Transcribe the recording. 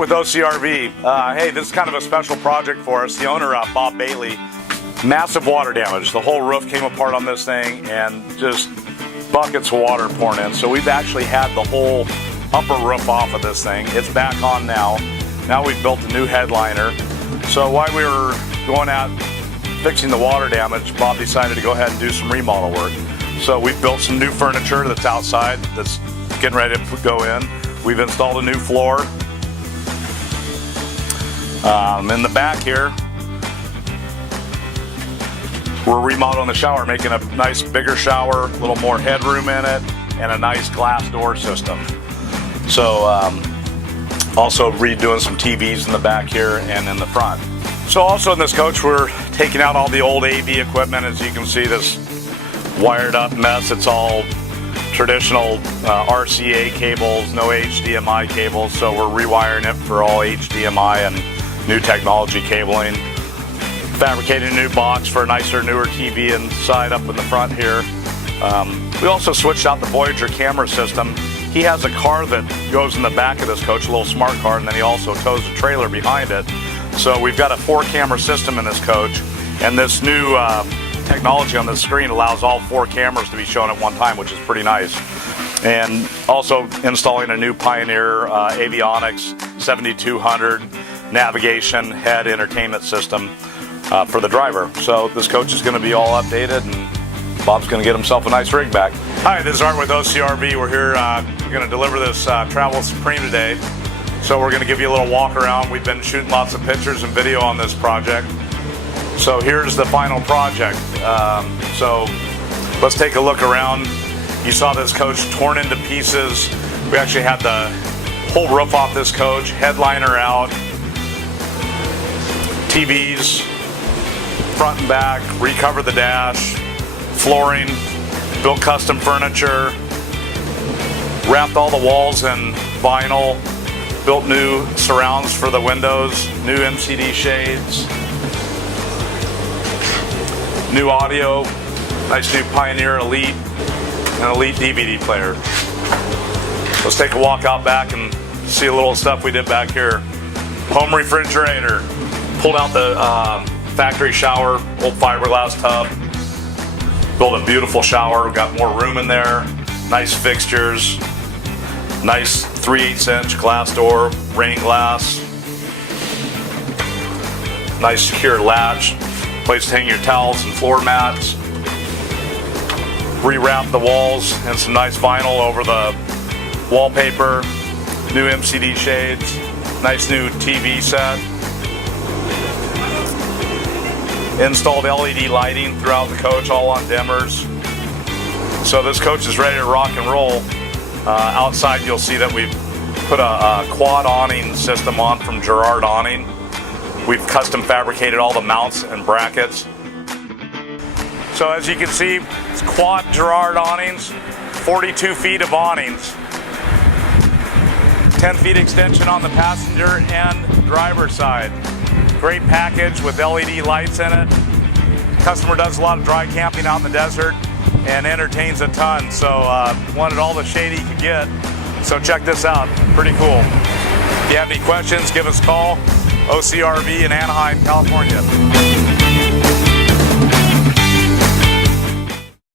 with OCRV. Hey, this is kind of a special project for us. The owner, Bob Bailey, massive water damage. The whole roof came apart on this thing and just buckets of water pouring in. So we've actually had the whole upper roof off of this thing. It's back on now. Now we've built a new headliner. So while we were going out fixing the water damage, Bob decided to go ahead and do some remodel work. So we've built some new furniture that's outside that's getting ready to go in. We've installed a new floor. In the back here, we're remodeling the shower, making a nice bigger shower, a little more headroom in it, and a nice glass door system. So also redoing some TVs in the back here and in the front. So also in this coach, we're taking out all the old AV equipment. As you can see, this wired up mess, it's all traditional RCA cables, no HDMI cables. So we're rewiring it for all HDMI and new technology cabling. Fabricated a new box for a nicer, newer TV inside up in the front here. We also switched out the Voyager camera system. He has a car that goes in the back of this coach, a little smart car, and then he also tows a trailer behind it. So we've got a 4-camera system in this coach, and this new technology on the screen allows all 4 cameras to be shown at one time, which is pretty nice. And also installing a new Pioneer Avionics 7200 navigation head entertainment system for the driver. So this coach is going to be all updated, and Bob's going to get himself a nice rig back. Hi, this is Art with OCRV. We're here going to deliver this Travel Supreme today. So we're going to give you a little walk around. We've been shooting lots of pictures and video on this project. So here's the final project. So let's take a look around. You saw this coach torn into pieces. We actually had the whole roof off this coach, headliner out, TVs, front and back, recovered the dash, flooring, built custom furniture, wrapped all the walls in vinyl, built new surrounds for the windows, new MCD shades, new audio, nice new Pioneer Elite, and Elite DVD player. Let's take a walk out back and see a little stuff we did back here. Home refrigerator, pulled out the factory shower, old fiberglass tub, built a beautiful shower, got more room in there, nice fixtures, nice 3/8" glass door, rain glass, nice secure latch, place to hang your towels and floor mats, rewrapped the walls and some nice vinyl over the wallpaper, new MCD shades, nice new TV set, installed LED lighting throughout the coach, all on dimmers. So this coach is ready to rock and roll. Outside you'll see that we've put a quad awning system on from Gerard Awning. We've custom fabricated all the mounts and brackets. So as you can see, it's quad Gerard awnings, 42 feet of awnings. 10 feet extension on the passenger and driver side. Great package with LED lights in it. Customer does a lot of dry camping out in the desert and entertains a ton, so wanted all the shade he could get. So check this out, pretty cool. If you have any questions, give us a call. OCRV in Anaheim, California.